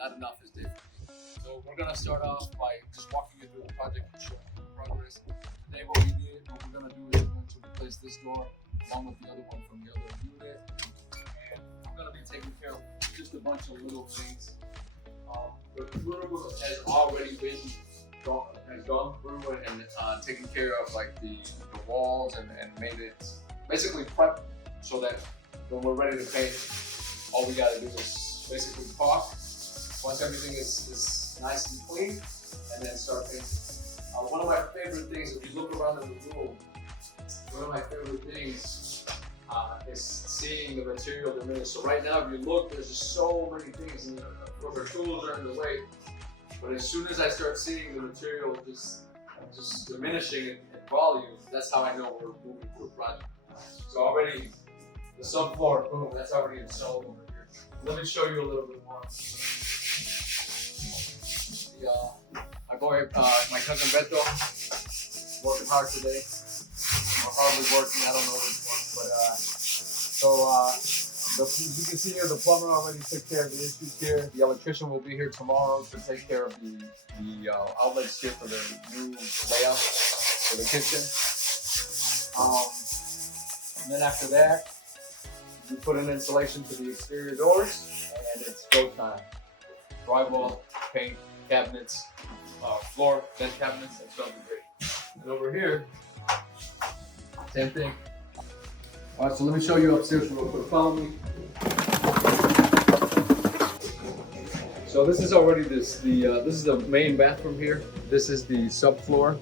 not enough is different. So we're gonna start off by just walking you through the project and showing you the progress. Today what we're gonna do is we're going to replace this door along with the other one from the other unit. And we're gonna be taking care of just a bunch of little things. The crew has already gone through and taken care of like the walls and made it basically prep so that when we're ready to paint, all we gotta do is basically caulk. Once everything is nice and clean, and then start painting. One of my favorite things, if you look around in the room, one of my favorite things is seeing the material diminish. So right now, if you look, there's just so many things, and of course our tools are in the way. But as soon as I start seeing the material just diminishing in volume, that's how I know we're moving through a project. So already, the subfloor, boom, that's already installed over here. Let me show you a little bit more. My boy, my cousin Beto, working hard today. Or hardly working, I don't know which one. But you can see here, the plumber already took care of the issues here. The electrician will be here tomorrow to take care of the outlets here for the new layout for the kitchen. And then after that, we put an insulation to the exterior doors, and it's go time. Drywall, paint, cabinets, floor, vent cabinets, and stuff is great. And over here, same thing. All right, so let me show you upstairs real quick. Follow me. So this is already this is the main bathroom here. This is the subfloor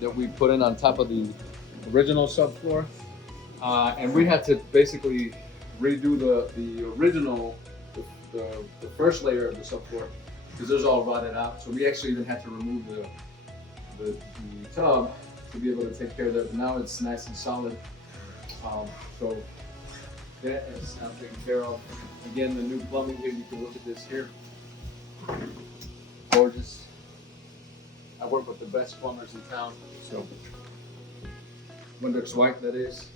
that we put in on top of the original subfloor, and we had to basically redo the original, the first layer of the subfloor because those all rotted out. So we actually even had to remove the tub to be able to take care of that. But now it's nice and solid. So that is now taken care of. Again, the new plumbing here, you can look at this here. Gorgeous. I work with the best plumbers in town, so Windex White, that is.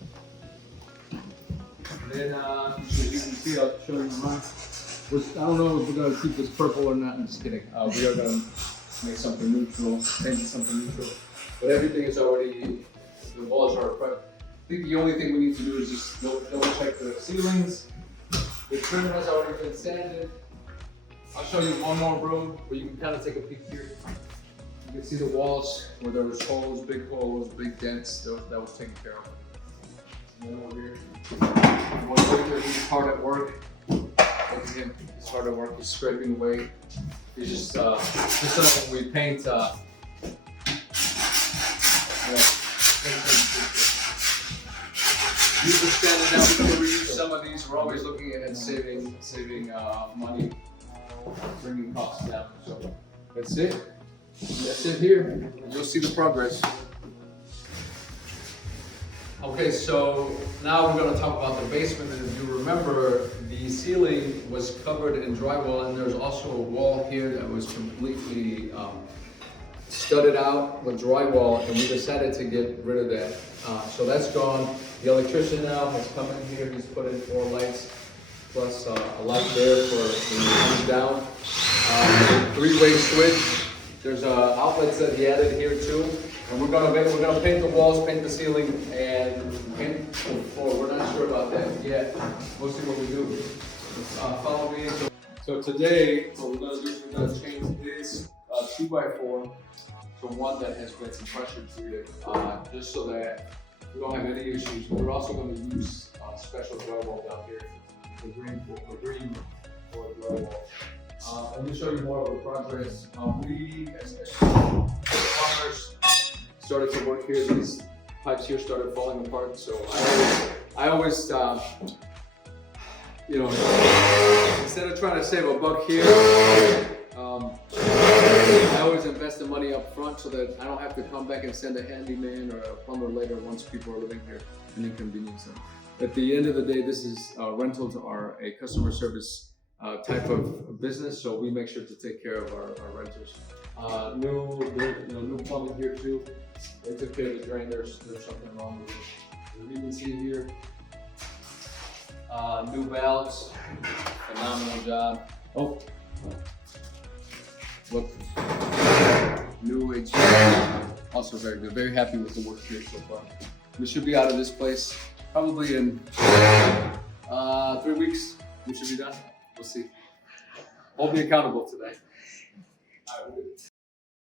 And then, as you can see, I'll show you mine. I don't know if we're going to keep this purple or not. I'm just kidding. We are going to make something neutral, paint it something neutral. But everything is already, the walls are prepped. I think the only thing we need to do is just double check the ceilings. The trim has already been sanded. I'll show you one more room where you can kind of take a peek here. You can see the walls where there was holes, big dents. That was taken care of. And then over here, one worker, he's hard at work. Look at him, he's hard at work. He's scraping away. He's just like when we paint. These are standing out because we use some of these. We're always looking at saving money, bringing costs down. So that's it. That's it here. You'll see the progress. Okay, so now we're going to talk about the basement. And if you remember, the ceiling was covered in drywall, and there's also a wall here that was completely studded out with drywall, and we decided to get rid of that. So that's gone. The electrician now has come in here. He's put in 4 lights, plus a light there for when you come down. 3-way switch. There's outlets that he added here too. And we're gonna paint the walls, paint the ceiling, and paint the floor. We're not sure about that yet. We'll see what we do. Follow me. So today, what we're gonna do is we're gonna change this 2x4 to one that has been some pressure treated, just so that we don't have any issues. We're also going to use special drywall down here, the green for drywall. Let me show you more of the progress. We, as plumbers, started to work here. These pipes here started falling apart, so I always you know, instead of trying to save a buck here, I always invest the money up front so that I don't have to come back and send a handyman or a plumber later once people are living here and inconvenience them. At the end of the day, this is rentals are a customer service type of business, so we make sure to take care of our renters. New plumbing here too. They took care of the drain. There's something wrong with it. As you can see here, new valves, phenomenal job. Oh, New HVAC, also very good. Very happy with the work here so far. We should be out of this place probably in 3 weeks. We should be done. We'll see. Hold me accountable today. All right,